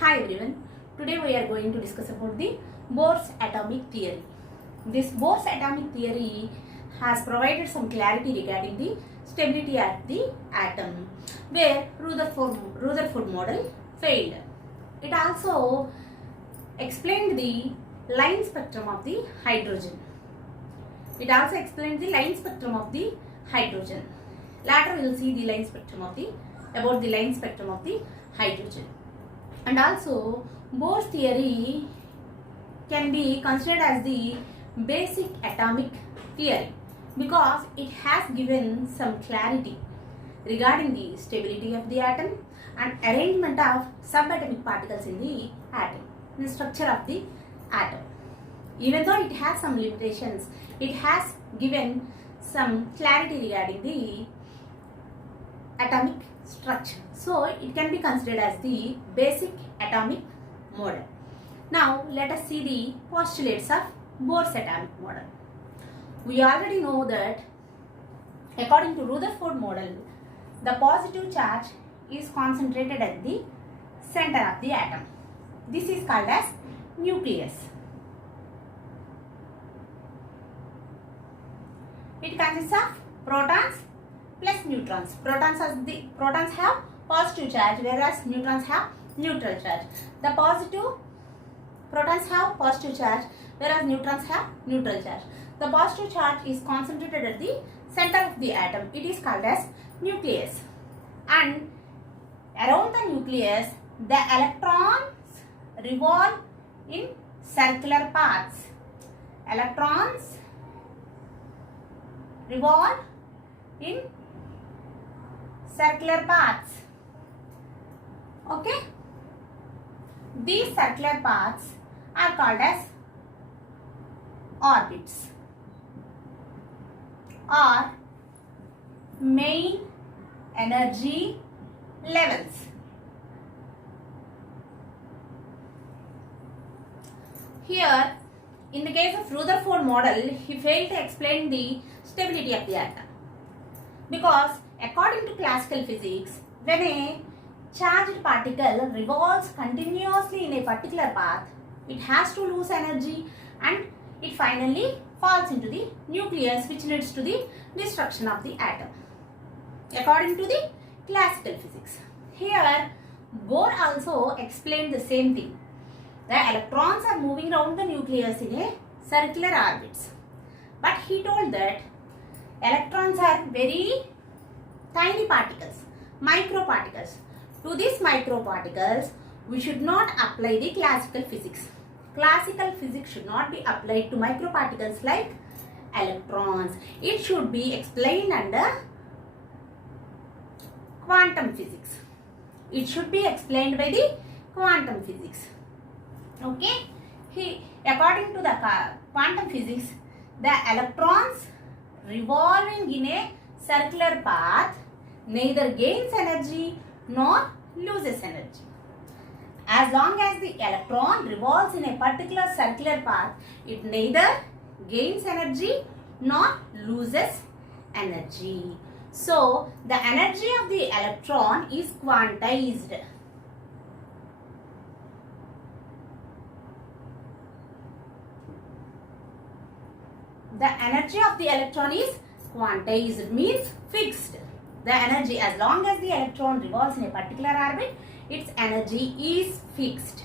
Hi everyone, today we are going to discuss about the Bohr's atomic theory. This Bohr's atomic theory has provided some clarity regarding the stability at the atom, where Rutherford model failed. It also explained the line spectrum of the hydrogen. Later we will see the line spectrum of the hydrogen. And also Bohr's theory can be considered as the basic atomic theory because it has given some clarity regarding the stability of the atom and arrangement of subatomic particles in the atom, the structure of the atom. Even though it has some limitations, it has given some clarity regarding the atomic structure. So it can be considered as the basic atomic model. Now let us see the postulates of Bohr's atomic model. We already know that according to Rutherford model, the positive charge is concentrated at the center of the atom. This is called as nucleus. It consists of protons plus neutrons. Protons have positive charge, whereas neutrons have neutral charge. Protons have positive charge, whereas neutrons have neutral charge. The positive charge is concentrated at the center of the atom. It is called as nucleus. And around the nucleus, the electrons revolve in circular paths. Electrons revolve in circular paths. Okay? These circular paths are called as orbits or main energy levels. Here, in the case of Rutherford model, he failed to explain the stability of the atom because according to classical physics, when a charged particle revolves continuously in a particular path, it has to lose energy and it finally falls into the nucleus, which leads to the destruction of the atom. According to the classical physics. Here, Bohr also explained the same thing. The electrons are moving around the nucleus in a circular orbits. But he told that electrons are very tiny particles, microparticles. To these microparticles, we should not apply the classical physics. Classical physics should not be applied to microparticles like electrons. It should be explained under quantum physics. It should be explained by the quantum physics. Okay? According to the quantum physics, the electrons revolving in a circular path neither gains energy nor loses energy. As long as the electron revolves in a particular circular path, it neither gains energy nor loses energy. So, the energy of the electron is quantized. The energy of the electron is quantized, means fixed. The energy, as long as the electron revolves in a particular orbit, its energy is fixed.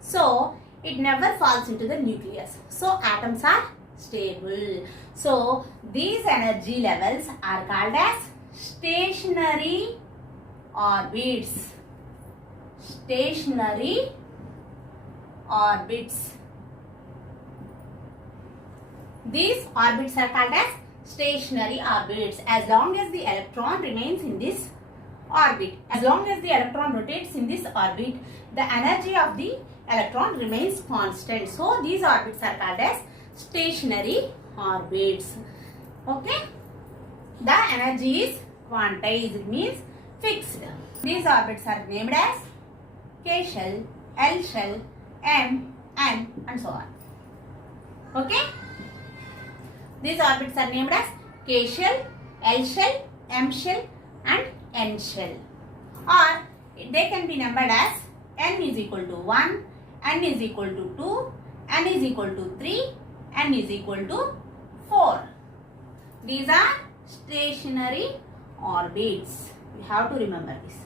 So, it never falls into the nucleus. So, atoms are stable. So, these energy levels are called as stationary orbits. Stationary orbits. These orbits are called as stationary orbits as long as the electron remains in this orbit. As long as the electron rotates in this orbit, the energy of the electron remains constant. So, these orbits are called as stationary orbits. Okay? The energy is quantized, it means fixed. These orbits are named as K shell, L shell, M, N and so on. Okay? These orbits are named as K shell, L shell, M shell and N shell, or they can be numbered as n is equal to 1, n is equal to 2, n is equal to 3, n is equal to 4. These are stationary orbits. You have to remember this.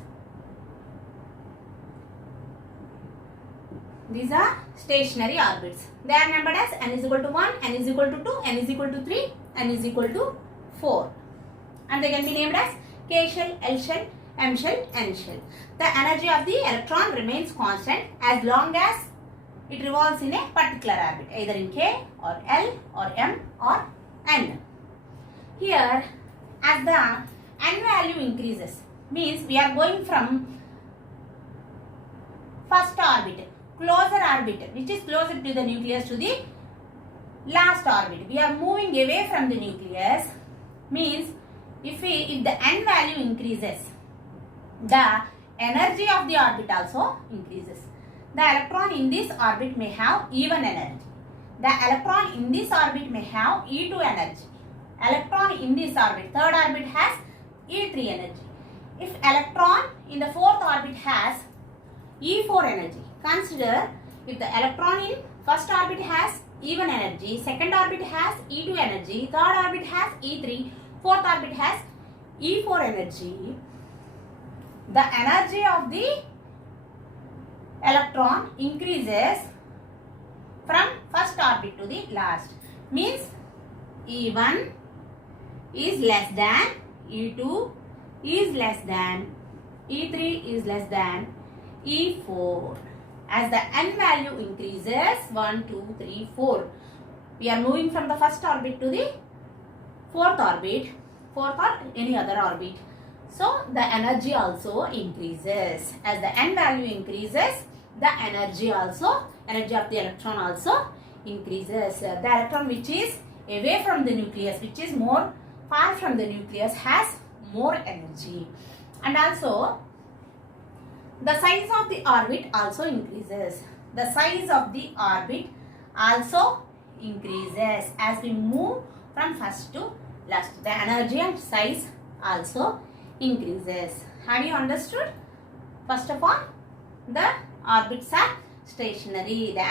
These are stationary orbits. They are numbered as n is equal to 1, n is equal to 2, n is equal to 3, n is equal to 4. And they can be named as K shell, L shell, M shell, N shell. The energy of the electron remains constant as long as it revolves in a particular orbit, either in K or L or M or N. Here, as the n value increases, means we are going from first orbit, closer orbit, which is closer to the nucleus, to the last orbit. We are moving away from the nucleus, means if the n value increases, the energy of the orbit also increases. The electron in this orbit may have even energy. The electron in this orbit may have E2 energy. Electron in this orbit, third orbit, has E3 energy. If electron in the fourth orbit has E4 energy, consider if the electron in first orbit has even energy, second orbit has E2 energy, third orbit has E3, fourth orbit has E4 energy, the energy of the electron increases from first orbit to the last. Means E1 is less than E2 is less than E3 is less than E4. As the n value increases, 1, 2, 3, 4, we are moving from the first orbit to the fourth orbit, fourth or any other orbit. So the energy also increases. As the n value increases, the energy of the electron also increases. The electron which is away from the nucleus, which is more far from the nucleus, has more energy. And also the size of the orbit also increases. The size of the orbit also increases as we move from first to last. The energy and size also increases. Have you understood? First of all, the orbits are stationary. The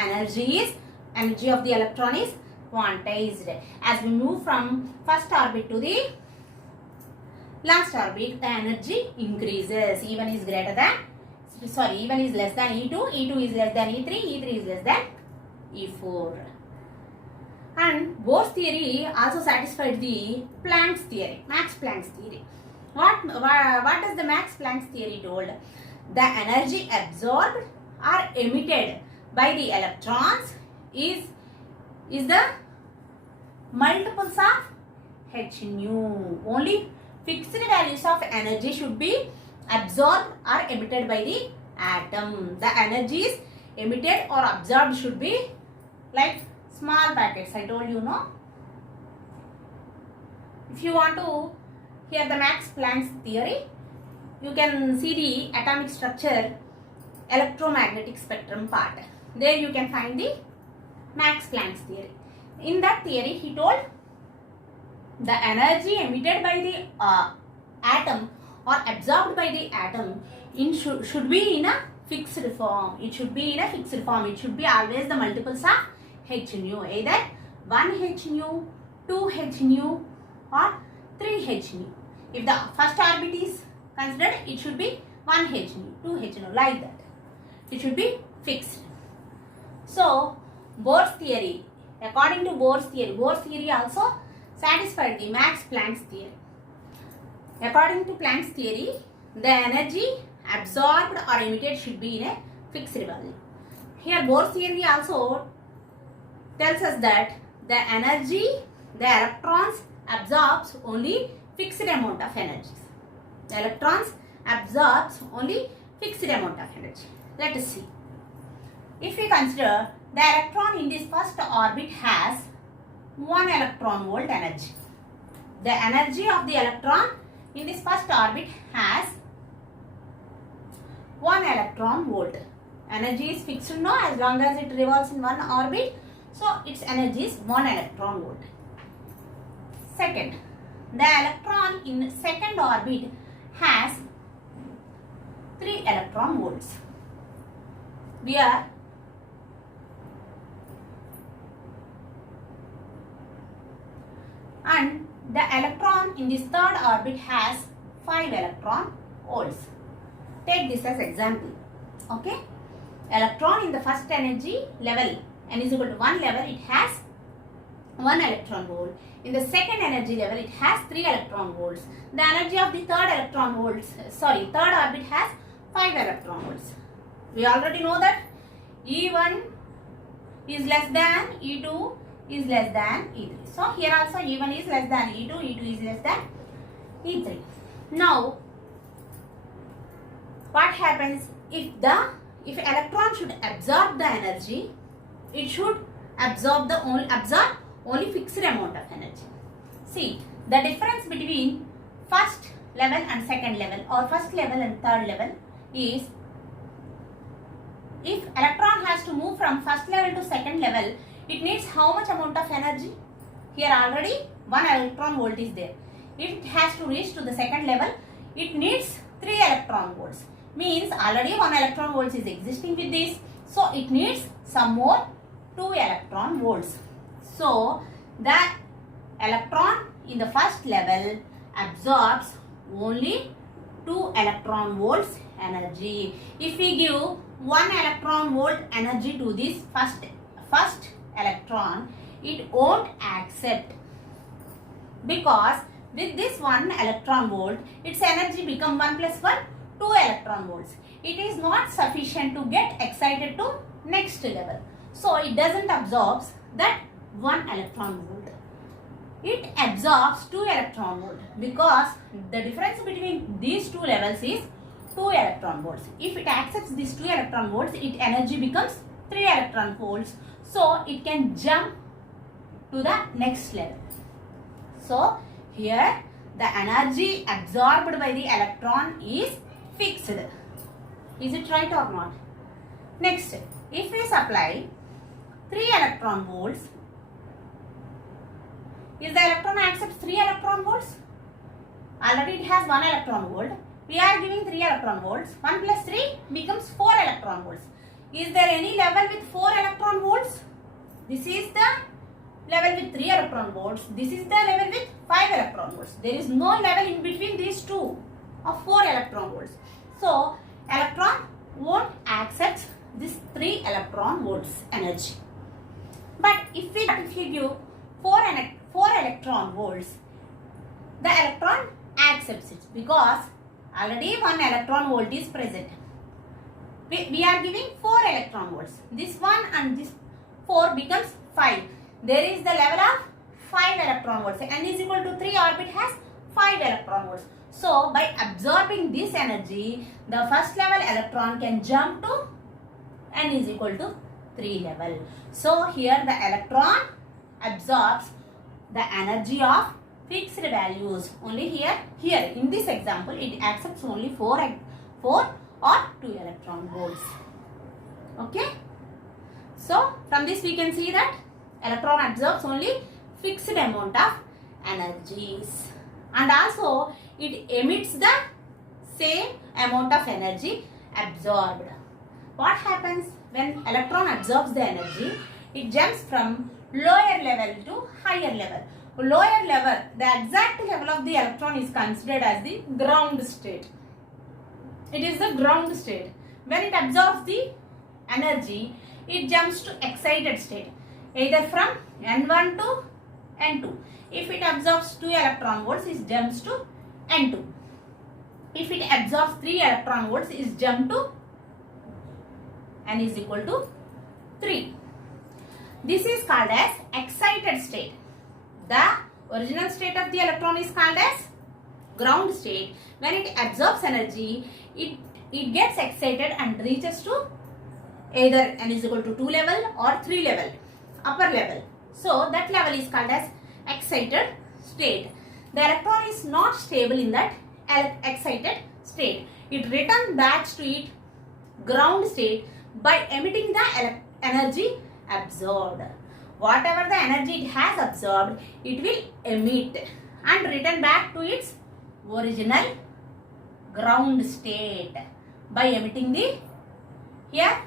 energy of the electron is quantized. As we move from first orbit to the last orbit, the energy increases. E1 is greater than, E1 is less than E2, E2 is less than E3, E3 is less than E4. And Bohr's theory also satisfied the Planck's theory, Max Planck's theory. What does the Max Planck's theory told? The energy absorbed or emitted by the electrons is the multiples of h nu. Only fixed values of energy should be absorbed or emitted by the atom. The energies emitted or absorbed should be like small packets. I told you, no? If you want to hear the Max Planck's theory, you can see the atomic structure, electromagnetic spectrum part. There you can find the Max Planck's theory. In that theory, he told the energy emitted by the atom or absorbed by the atom should be in a fixed form. It should be in a fixed form. It should be always the multiples of h nu, either 1 h nu, 2 h nu or 3 h nu. If the first orbit is considered, it should be 1 h nu, 2 h nu, like that. It should be fixed. So, Bohr's theory, according to Bohr's theory also satisfied the Max Planck's theory. According to Planck's theory, the energy absorbed or emitted should be in a fixed value. Here Bohr's theory also tells us that the energy, the electrons absorbs only fixed amount of energy. The electrons absorbs only fixed amount of energy. Let us see. If we consider the electron in this first orbit has 1 electron volt energy. The energy of the electron in this first orbit has 1 electron volt. Energy is fixed now as long as it revolves in one orbit. So its energy is 1 electron volt. Second, the electron in second orbit has 3 electron volts. where and the electron in this third orbit has 5 electron volts. Take this as example. Okay, electron in the first energy level n is equal to 1 level, it has 1 electron volt. In the second energy level, it has 3 electron volts. The energy of the third orbit has 5 electron volts. We already know that E1 is less than E2 is less than E3. So here also E1 is less than E2, E2 is less than E3. Now, what happens if electron should absorb the energy, it should absorb only fixed amount of energy. See, the difference between first level and second level or first level and third level is, if electron has to move from first level to second level, it needs how much amount of energy? Here already 1 electron volt is there. If it has to reach to the second level, it needs 3 electron volts. Means already 1 electron volts is existing with this. So it needs some more 2 electron volts. So the electron in the first level absorbs only 2 electron volts energy. If we give 1 electron volt energy to this first electron, it won't accept, because with this 1 electron volt, its energy become 1 plus 1, 2 electron volts. It is not sufficient to get excited to next level. So it doesn't absorb that 1 electron volt. It absorbs 2 electron volt, because the difference between these two levels is 2 electron volts. If it accepts these 2 electron volts, its energy becomes 3 electron volts. So it can jump to the next level. So here the energy absorbed by the electron is fixed. Is it right or not? Next, if we supply 3 electron volts, is the electron accepts 3 electron volts? Already it has 1 electron volt. We are giving 3 electron volts. 1 plus 3 becomes 4 electron volts. Is there any level with 4 electron volts? This is the level with 3 electron volts. This is the level with 5 electron volts. There is no level in between these two of 4 electron volts. So electron won't accept this 3 electron volts energy. But if you give 4 electron volts, the electron accepts it, because already 1 electron volt is present. We are giving 4 electron volts. This 1 and this 4 becomes 5. There is the level of 5 electron volts. N is equal to 3 orbit has 5 electron volts. So by absorbing this energy, the first level electron can jump to N is equal to 3 level. So here the electron absorbs the energy of fixed values. Only here in this example, it accepts only 4 or 2 electron volts. Okay. So from this we can see that electron absorbs only fixed amount of energies, and also it emits the same amount of energy absorbed. What happens when electron absorbs the energy? It jumps from lower level to higher level. Lower level, the exact level of the electron is considered as the ground state. It is the ground state. When it absorbs the energy, it jumps to excited state, either from N1 to N2. If it absorbs 2 electron volts, it jumps to N2. If it absorbs 3 electron volts, it jumps to N is equal to 3. This is called as excited state. The original state of the electron is called as ground state. When it absorbs energy, it gets excited and reaches to either N is equal to 2 level or 3 level, upper level. So that level is called as excited state. The electron is not stable in that excited state. It returns back to its ground state by emitting the energy absorbed. Whatever the energy it has absorbed, it will emit and return back to its original ground state by emitting the here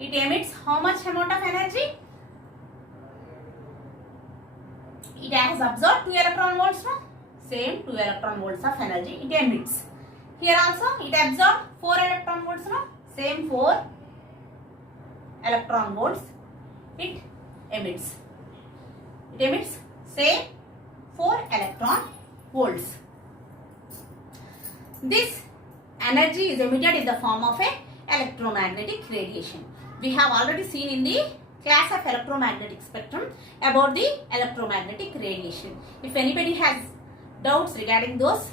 it emits how much amount of energy? It has absorbed 2 electron volts, no? Same 2 electron volts of energy it emits. Here also it absorbed 4 electron volts, no? Same 4 electron volts it emits. It emits same 4 electron volts. This energy is emitted in the form of a electromagnetic radiation. We have already seen in the class of electromagnetic spectrum about the electromagnetic radiation. If anybody has doubts regarding those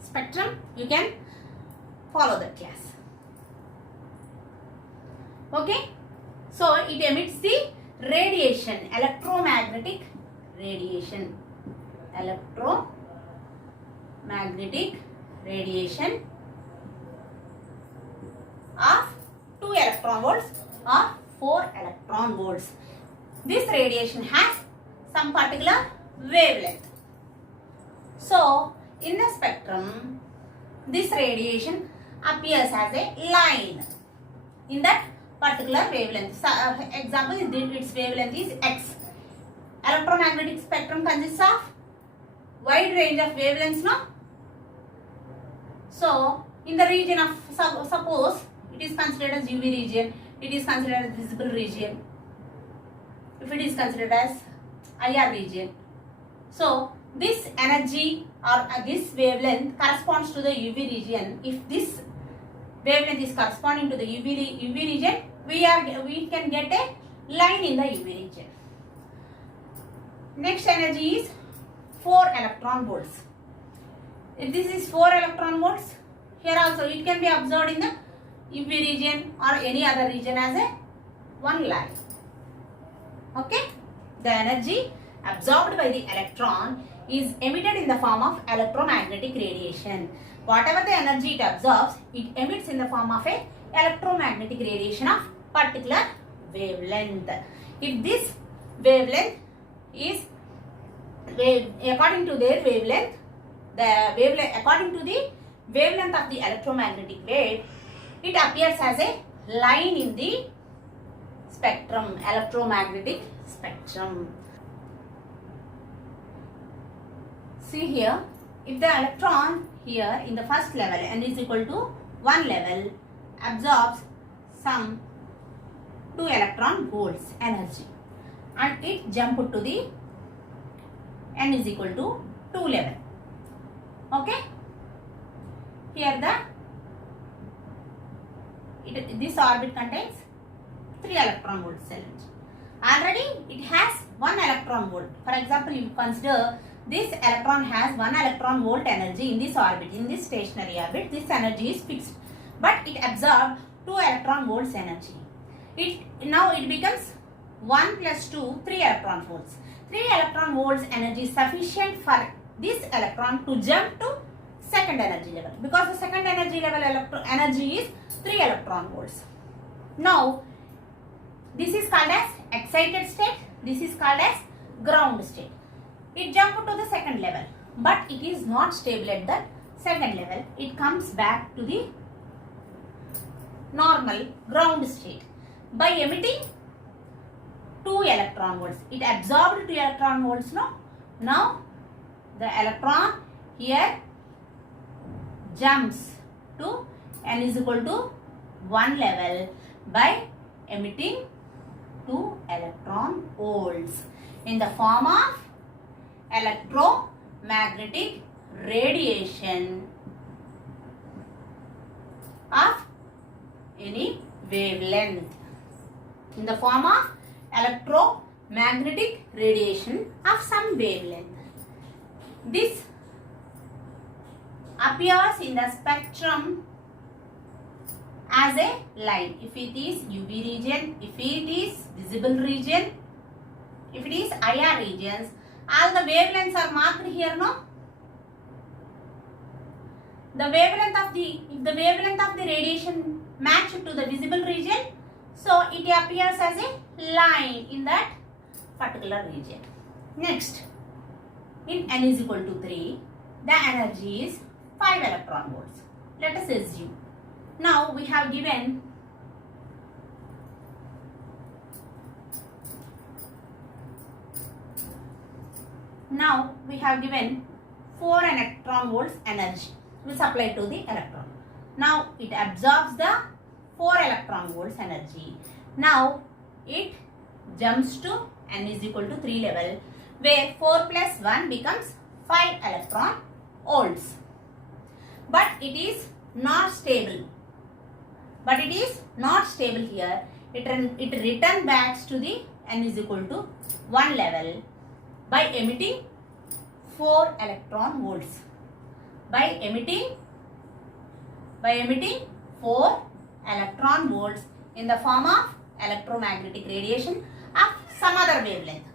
spectrum, you can follow that class. Okay, so it emits the radiation, electromagnetic radiation, electromagnetic radiation of 2 electron volts or 4 electron volts. This radiation has some particular wavelength. So, in the spectrum, this radiation appears as a line in that particular wavelength. So, example, its wavelength is X. Electromagnetic spectrum consists of wide range of wavelengths, no? So, in the region of, suppose it is considered as UV region, it is considered as visible region, if it is considered as IR region. So, this energy or this wavelength corresponds to the UV region. If this wavelength is corresponding to the UV region, we can get a line in the UV region. Next energy is 4 electron volts. If this is 4 electron volts, here also it can be observed in the UV region or any other region as a one line. Okay, the energy absorbed by the electron is emitted in the form of electromagnetic radiation. Whatever the energy it absorbs, it emits in the form of a electromagnetic radiation of particular wavelength. If this wavelength is according to their wavelength, according to the wavelength of the electromagnetic wave, it appears as a line in the spectrum, electromagnetic spectrum. See here, if the electron here in the first level n is equal to 1 level absorbs some 2 electron volts energy and it jumped to the n is equal to 2 level. Okay, here this orbit contains 3 electron volts energy. Already it has 1 electron volt. For example, you consider this electron has 1 electron volt energy in this orbit, in this stationary orbit. This energy is fixed, but it absorbed 2 electron volts energy. Now it becomes 1 plus 2, 3 electron volts. 3 electron volts energy is sufficient for this electron to jump to second energy level, because the second energy level energy is 3 electron volts. Now this is called as excited state, this is called as ground state. It jumped to the second level, but it is not stable at that second level. It comes back to the normal ground state by emitting 2 electron volts. It absorbed 2 electron volts, no? Now the electron here jumps to n is equal to 1 level by emitting 2 electron volts in the form of electromagnetic radiation of any wavelength, in the form of electromagnetic radiation of some wavelength. This appears in the spectrum as a line. If it is UV region, if it is visible region, if it is IR regions, all the wavelengths are marked here, no? The wavelength of if the wavelength of the radiation match to the visible region, so it appears as a line in that particular region. Next, in n is equal to 3, the energy is 5 electron volts. Let us assume. Now we have given Now we have given 4 electron volts energy we supply to the electron. Now it absorbs the 4 electron volts energy. Now it jumps to n is equal to 3 level, where 4 plus 1 becomes 5 electron volts. But it is not stable. But it is not stable here. It returns back to the n is equal to 1 level by emitting 4 electron volts. By emitting 4 electron volts in the form of electromagnetic radiation of some other wavelength.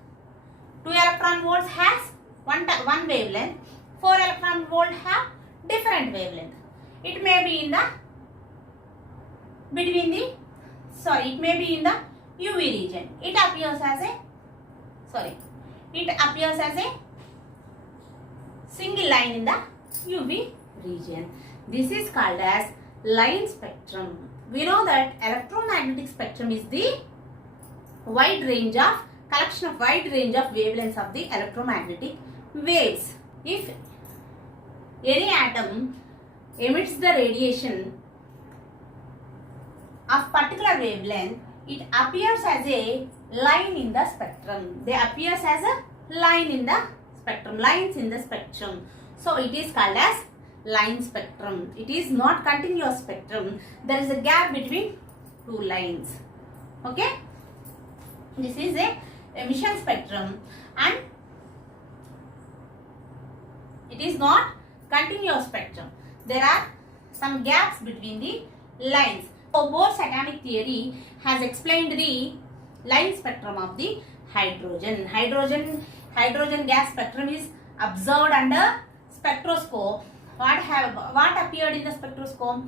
2 electron volts has one wavelength. 4 electron volts have different wavelength. It may be in the it may be in the UV region. It appears as a single line in the UV region. This is called as line spectrum. We know that electromagnetic spectrum is the collection of wide range of wavelengths of the electromagnetic waves. If any atom emits the radiation of particular wavelength, it appears as a line in the spectrum. They appears as a line in the spectrum, lines in the spectrum. So it is called as line spectrum. It is not continuous spectrum. There is a gap between two lines. Okay. This is a emission spectrum and it is not continuous spectrum. There are some gaps between the lines. So Bohr's atomic theory has explained the line spectrum of the hydrogen. Hydrogen gas spectrum is observed under spectroscope. What appeared in the spectroscope?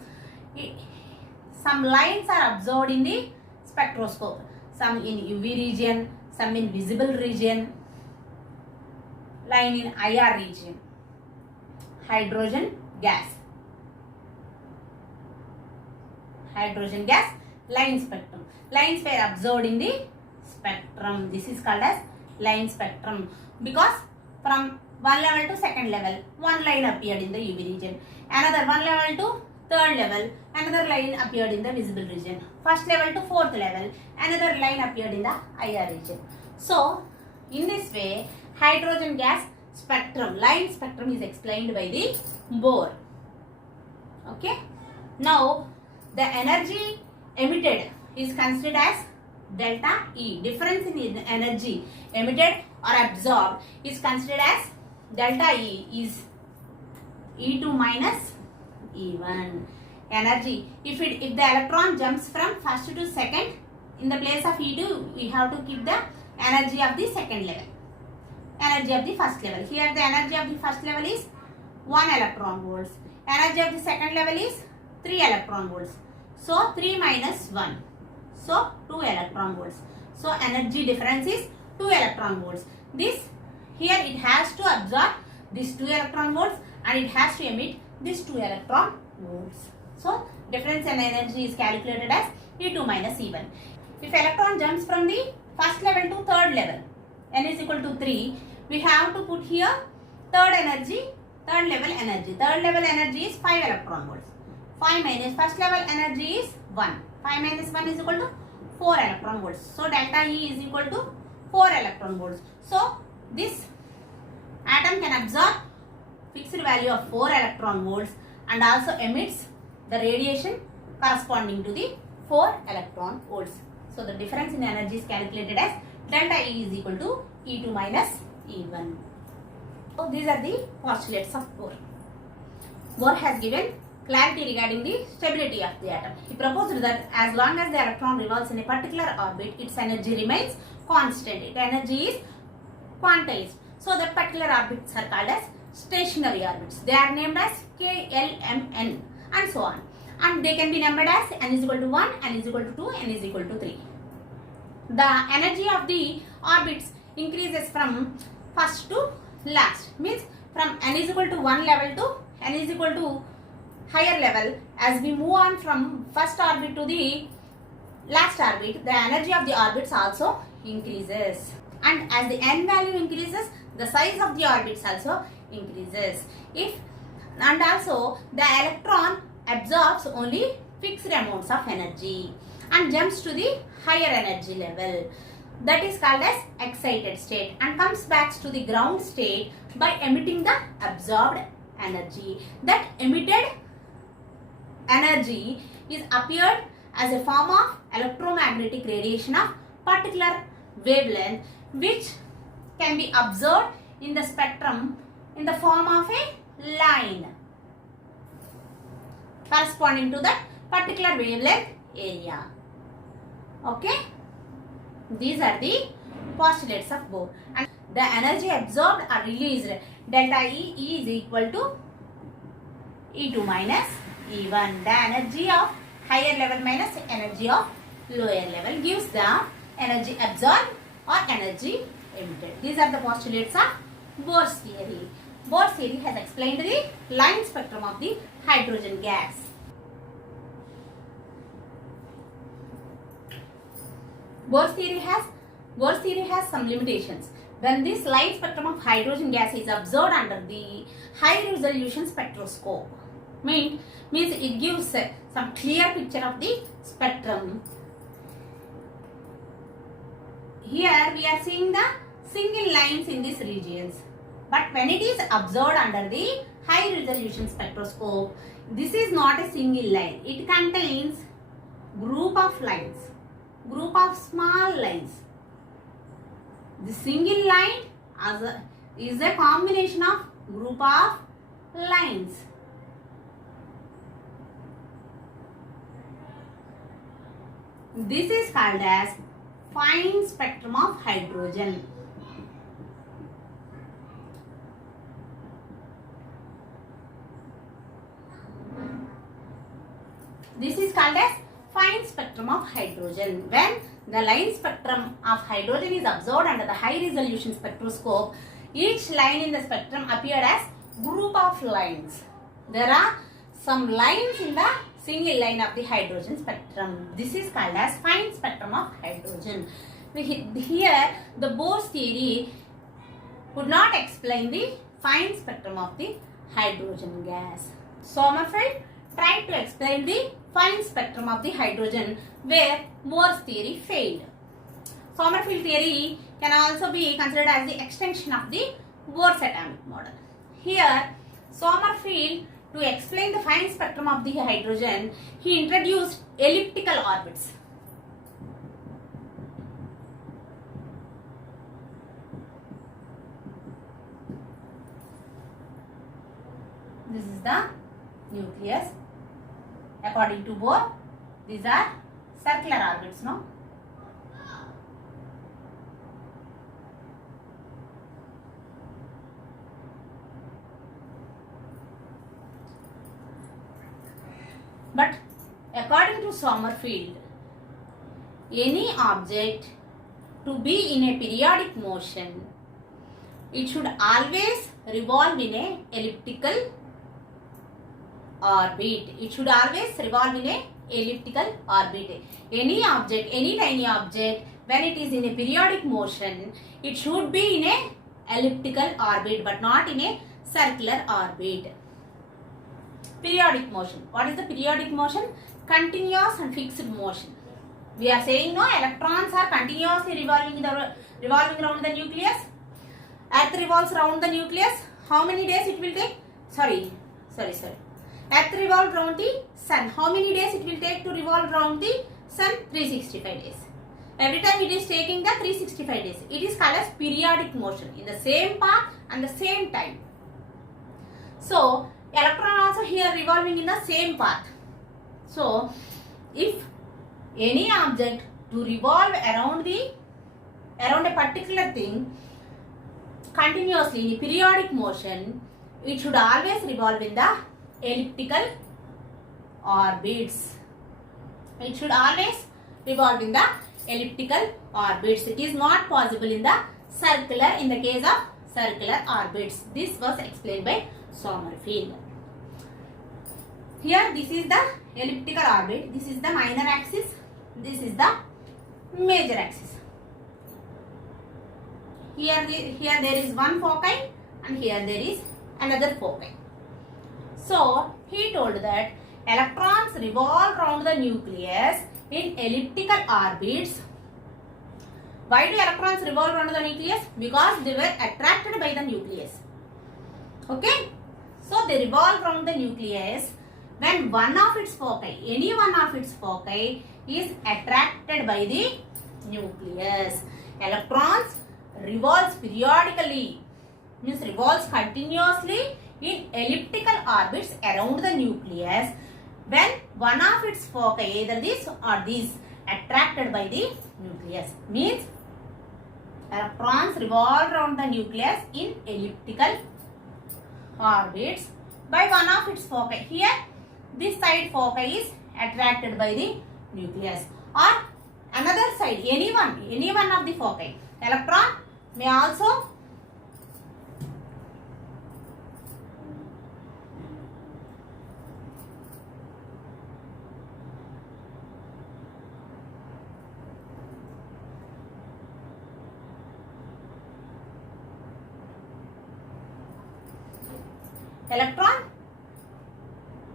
Some lines are observed in the spectroscope. Some in UV region, some in visible region, line in IR region. Hydrogen gas line spectrum. Lines were observed in the spectrum. This is called as line spectrum because from one level to second level, one line appeared in the UV region. Another one level to third level, another line appeared in the visible region. First level to fourth level, another line appeared in the IR region. So, in this way, hydrogen gas spectrum, line spectrum is explained by the Bohr. Okay. Now, the energy emitted is considered as delta E. Difference in energy emitted or absorbed is considered as delta E is E2 minus E1. Energy. If the electron jumps from first to second, in the place of E2, we have to keep the energy of the second level. Energy of the first level. Here the energy of the first level is 1 electron volts. Energy of the second level is 3 electron volts. So 3 minus 1. So 2 electron volts. So energy difference is 2 electron volts. This here it has to absorb these 2 electron volts and it has to emit these 2 electron volts. So difference in energy is calculated as E2 minus E1. If electron jumps from the first level to third level, n is equal to 3, we have to put here third level energy. Third level energy is 5 electron volts. 5 minus first level energy is 1. 5 minus 1 is equal to 4 electron volts. So delta E is equal to 4 electron volts. So this atom can absorb fixed value of 4 electron volts and also emits the radiation corresponding to the 4 electron volts. So the difference in energy is calculated as delta E is equal to E2 minus E1. So these are the postulates of Bohr. Bohr has given clarity regarding the stability of the atom. He proposed that as long as the electron revolves in a particular orbit, its energy remains constant. Its energy is quantized. So the particular orbits are called as stationary orbits. They are named as K, L, M, N and so on. And they can be numbered as n is equal to 1, n is equal to 2, n is equal to 3. The energy of the orbits increases from first to last. Means from n is equal to 1 level to n is equal to higher level. As we move on from first orbit to the last orbit, the energy of the orbits also increases. and as the n value increases, the size of the orbits also increases. And also the electron absorbs only fixed amounts of energy and jumps to the higher energy level. That is called as excited state and comes back to the ground state by emitting the absorbed energy. That emitted energy is appeared as a form of electromagnetic radiation of particular wavelength, which can be observed in the spectrum in the form of a line corresponding to that particular wavelength area. Okay, these are the postulates of Bohr. And the energy absorbed or released, delta E is equal to E2 minus E1. The energy of higher level minus energy of lower level gives the energy absorbed or energy emitted. These are the postulates of Bohr's theory. Bohr's theory has explained the line spectrum of the hydrogen gas. Bohr's theory has some limitations. When this line spectrum of hydrogen gas is observed under the high resolution spectroscope, means it gives some clear picture of the spectrum. Here we are seeing the single lines in these regions, but when it is observed under the high resolution spectroscope, this is not a single line. It contains group of lines, group of small lines. The single line is a combination of group of lines. This is called as fine spectrum of hydrogen. This is called as fine spectrum of hydrogen. When the line spectrum of hydrogen is observed under the high resolution spectroscope, each line in the spectrum appeared as group of lines. There are some lines in the single line of the hydrogen spectrum. This is called as fine spectrum of hydrogen. Here the Bohr's theory would not explain the fine spectrum of the hydrogen gas. Sommerfeld tried to explain the fine spectrum of the hydrogen where Bohr's theory failed. Sommerfeld theory can also be considered as the extension of the Bohr's atomic model. Here Sommerfeld, to explain the fine spectrum of the hydrogen, he introduced elliptical orbits. This is the nucleus. According to Bohr, these are circular orbits, no? But according to Sommerfeld, any object to be in a periodic motion, it should always revolve in a elliptical orbit. It should always revolve in a elliptical orbit. Any object, any tiny object, when it is in a periodic motion, it should be in a elliptical orbit but not in a circular orbit. Periodic motion. What is the periodic motion? Continuous and fixed motion. We are saying no, electrons are continuously revolving around the nucleus. Earth revolves around the nucleus. How many days it will take? Sorry. Earth revolves around the sun. How many days it will take to revolve around the sun? 365 days. Every time it is taking the 365 days. It is called as periodic motion in the same path and the same time. So electron also here revolving in the same path. So if any object to revolve around a particular thing continuously in a periodic motion, it should always revolve in the elliptical orbits. It should always revolve in the elliptical orbits. It is not possible in the circular, in the case of circular orbits. This was explained by Sommerfeld. Here this is the elliptical orbit, this is the minor axis, this is the major axis. Here there is one foci and here there is another foci. So he told that electrons revolve around the nucleus in elliptical orbits. Why do electrons revolve around the nucleus? Because they were attracted by the nucleus. Okay? So they revolve around the nucleus when one of its foci, any one of its foci is attracted by the nucleus. Electrons revolves periodically, means revolves continuously in elliptical orbits around the nucleus when one of its foci, either this or this, attracted by the nucleus. Means electrons revolve around the nucleus in elliptical orbits by one of its foci. Here this side foci is attracted by the nucleus, or another side, any one of the foci. Electron may also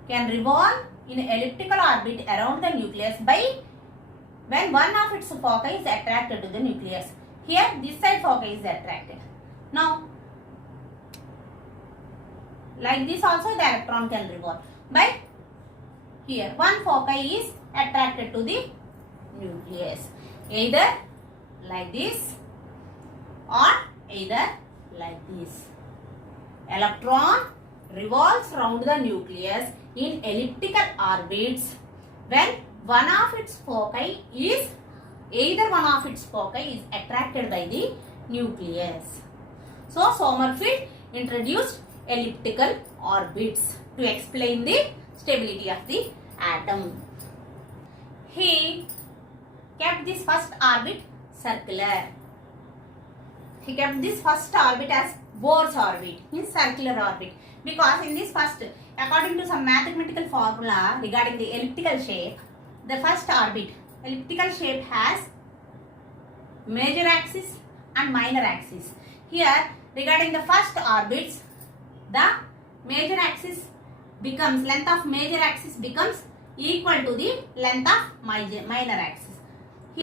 can revolve in elliptical orbit around the nucleus by when one of its foci is attracted to the nucleus. Here this side foci is attracted. Now like this also the electron can revolve by here one foci is attracted to the nucleus, either like this or either like this. Electron revolves around the nucleus in elliptical orbits when one of its foci is, either one of its foci is attracted by the nucleus. So Sommerfeld introduced elliptical orbits to explain the stability of the atom. He kept this first orbit circular. He kept this first orbit as Bohr's orbit, means circular orbit, because in this first, according to some mathematical formula regarding the elliptical shape, the first orbit, elliptical shape has major axis and minor axis. Here regarding the first orbits, the major axis becomes, length of major axis becomes equal to the length of minor axis.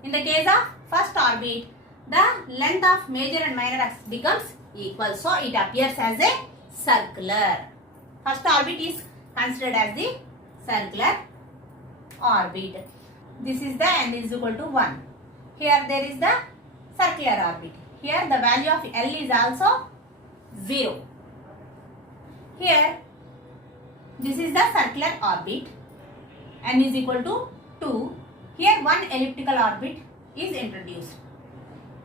In the case of first orbit, the length of major and minor axis becomes equal, so it appears as a circular. First orbit is considered as the circular orbit. This is the n is equal to 1. Here there is the circular orbit. Here the value of L is also 0. Here this is the circular orbit, n is equal to 2. Here one elliptical orbit is introduced.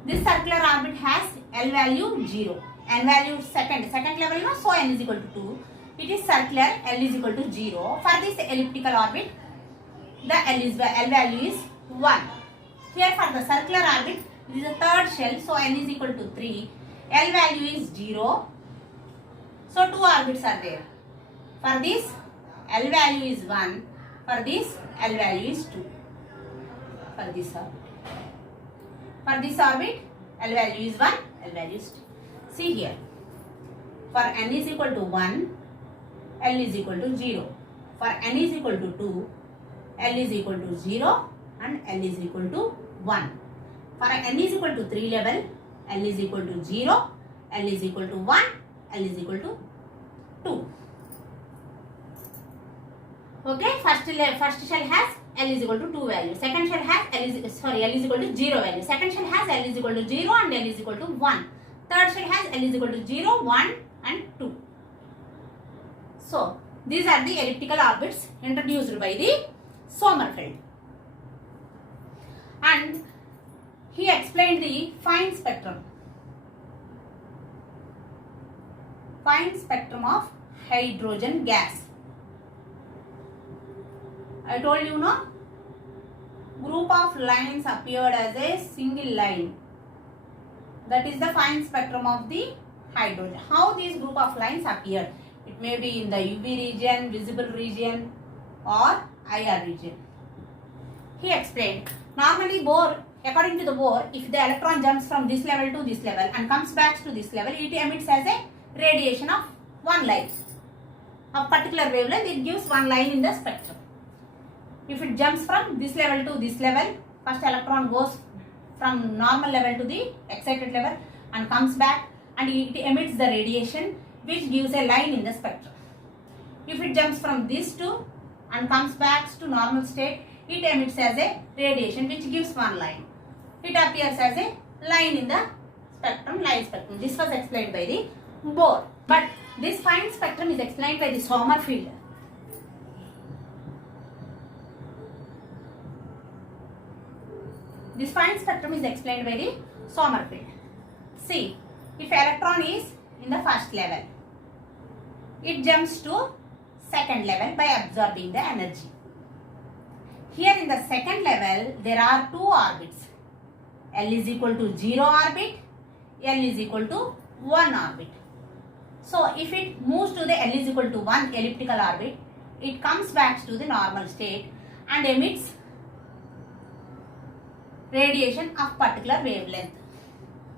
This circular orbit has L value 0, n value second level, no? So n is equal to 2. It is circular, L is equal to 0. For this elliptical orbit, the L value is 1. Here for the circular orbit, this is a third shell, so n is equal to 3. L value is 0. So two orbits are there. For this, L value is 1. For this, L value is 2. For this orbit. For this orbit, L value is 1, L value is 2. See here. For n is equal to 1, L is equal to 0. For n is equal to 2, L is equal to 0 and L is equal to 1. For n is equal to 3 level, L is equal to 0, L is equal to 1, L is equal to 2. Okay, first shell has L is equal to 2 value. Second shell has L is equal to 0 value. Second shell has L is equal to 0 and L is equal to 1. Third shell has L is equal to 0, 1 and 2. So, these are the elliptical orbits introduced by the Sommerfeld. And he explained the fine spectrum. Fine spectrum of hydrogen gas. I told you, no? Group of lines appeared as a single line. That is the fine spectrum of the hydrogen. How these group of lines appeared? It may be in the UV region, visible region or IR region. He explained. Normally Bohr, according to the Bohr, if the electron jumps from this level to this level and comes back to this level, it emits as a radiation of one line. Of particular wavelength, it gives one line in the spectrum. If it jumps from this level to this level, first electron goes from normal level to the excited level and comes back, and it emits the radiation which gives a line in the spectrum. If it jumps from this to and comes back to normal state, it emits as a radiation which gives one line. It appears as a line in the spectrum, line spectrum. This was explained by the Bohr. But this fine spectrum is explained by the Sommerfeld. This fine spectrum is explained by the Sommerfeld. See, if electron is in the first level, it jumps to second level by absorbing the energy. Here in the second level, there are two orbits. L is equal to 0 orbit, L is equal to 1 orbit. So, if it moves to the L is equal to 1 elliptical orbit, it comes back to the normal state and emits radiation of particular wavelength,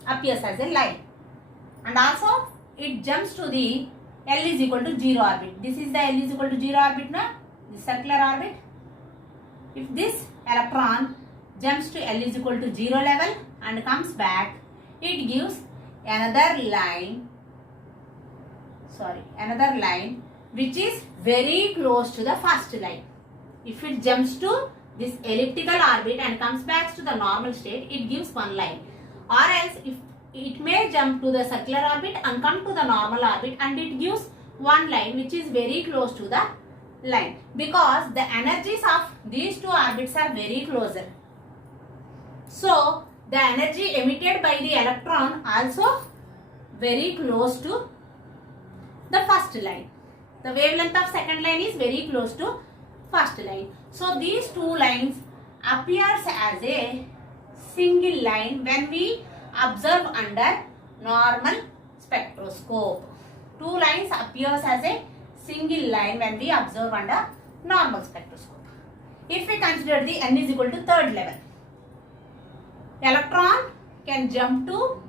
appears as a line. And also, it jumps to the L is equal to 0 orbit. This is the L is equal to 0 orbit now, the circular orbit. If this electron jumps to L is equal to 0 level and comes back, it gives another line which is very close to the first line. If it jumps to this elliptical orbit and comes back to the normal state, it gives one line. Or else, if it may jump to the circular orbit and come to the normal orbit, and it gives one line which is very close to the line, because the energies of these two orbits are very closer. So, the energy emitted by the electron also very close to the first line. The wavelength of second line is very close to first line. So, these two lines appears as a single line when we observe under normal spectroscope. Two lines appears as a single line when we observe under normal spectroscope. If we consider the N is equal to third level, electron can jump to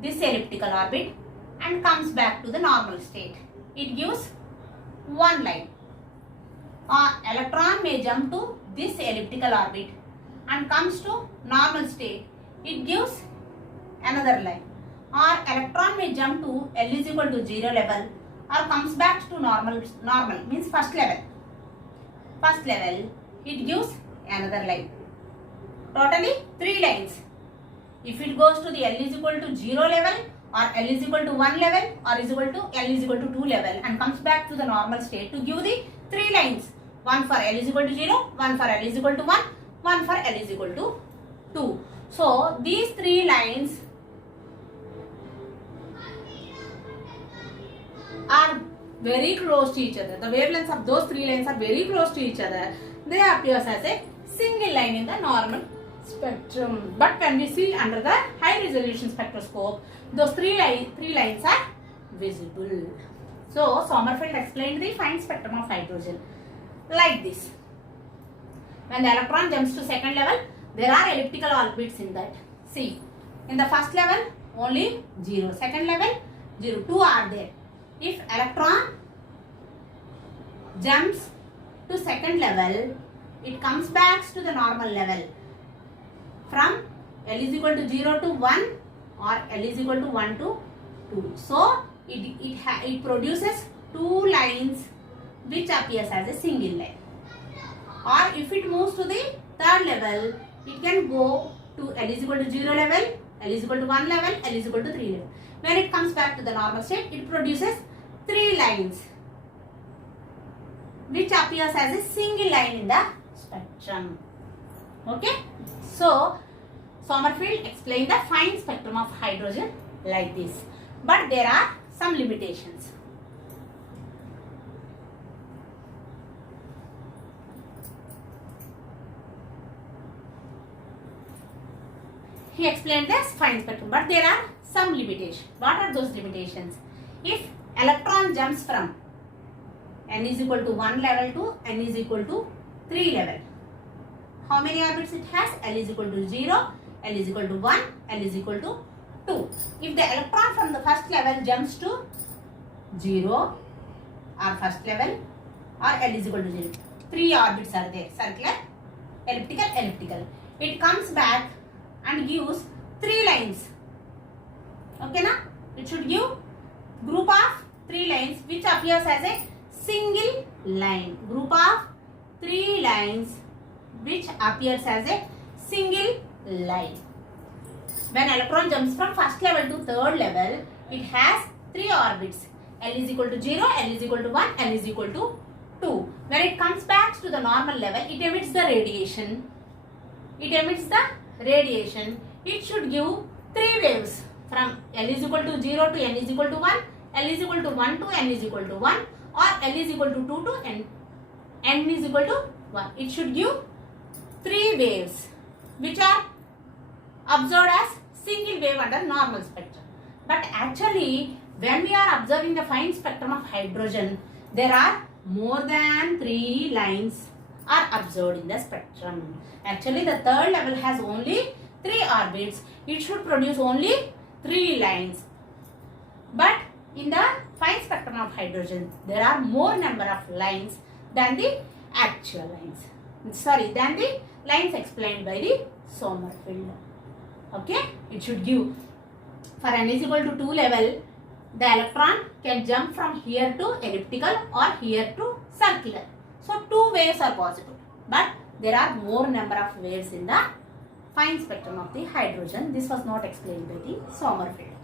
this elliptical orbit and comes back to the normal state. It gives one line. Electron may jump to this elliptical orbit and comes to normal state. It gives another line. Or electron may jump to L is equal to 0 level or comes back to normal means first level. First level, it gives another line. Totally 3 lines. If it goes to the L is equal to 0 level, or L is equal to 1 level, or is equal to L is equal to 2 level, and comes back to the normal state to give the 3 lines. One for L is equal to 0, one for L is equal to 1, one for L is equal to 2. So, these 3 lines are very close to each other. The wavelengths of those 3 lines are very close to each other. They appear as a single line in the normal spectrum. But when we see under the high resolution spectroscope, those 3 lines are visible. So, Sommerfeld explained the fine spectrum of hydrogen like this. When the electron jumps to second level, there are elliptical orbits in that. See, in the first level, only 0. Second level, 0. 2 are there. If electron jumps to second level, it comes back to the normal level from L is equal to 0 to 1 or L is equal to 1 to 2. So, it produces 2 lines which appears as a single line. Or if it moves to the third level, it can go to L is equal to 0 level, L is equal to 1 level, L is equal to 3 level. When it comes back to the normal state, it produces 3 lines which appears as a single line in the spectrum. Okay. So, Sommerfeld explained the fine spectrum of hydrogen like this. But there are some limitations. He explained this fine spectrum, but there are some limitations. What are those limitations? If electron jumps from N is equal to 1 level to N is equal to 3 level, how many orbits it has? L is equal to 0, L is equal to 1, L is equal to 2. If the electron from the first level jumps to 0 or first level or L is equal to 0, 3 orbits are there, circular, elliptical, elliptical. It comes back and gives 3 lines. Okay na? It should give group of 3 lines which appears as a single line. Group of 3 lines which appears as a single line. When electron jumps from first level to third level, it has 3 orbits. L is equal to 0, L is equal to 1, L is equal to 2. When it comes back to the normal level, it emits the radiation. It should give 3 waves from L is equal to 0 to N is equal to 1, L is equal to 1 to N is equal to 1, or L is equal to 2 to N is equal to 1. It should give 3 waves which are observed as single wave under normal spectrum. But actually, when we are observing the fine spectrum of hydrogen, there are more than 3 lines are observed in the spectrum. Actually, the third level has only 3 orbits. It should produce only 3 lines. But in the fine spectrum of hydrogen, there are more number of lines than the actual lines. Than the lines explained by the Sommerfeld. Okay, it should give, for N is equal to 2 level, the electron can jump from here to elliptical or here to circular. So 2 waves are possible, but there are more number of waves in the fine spectrum of the hydrogen. This was not explained by the Sommerfeld.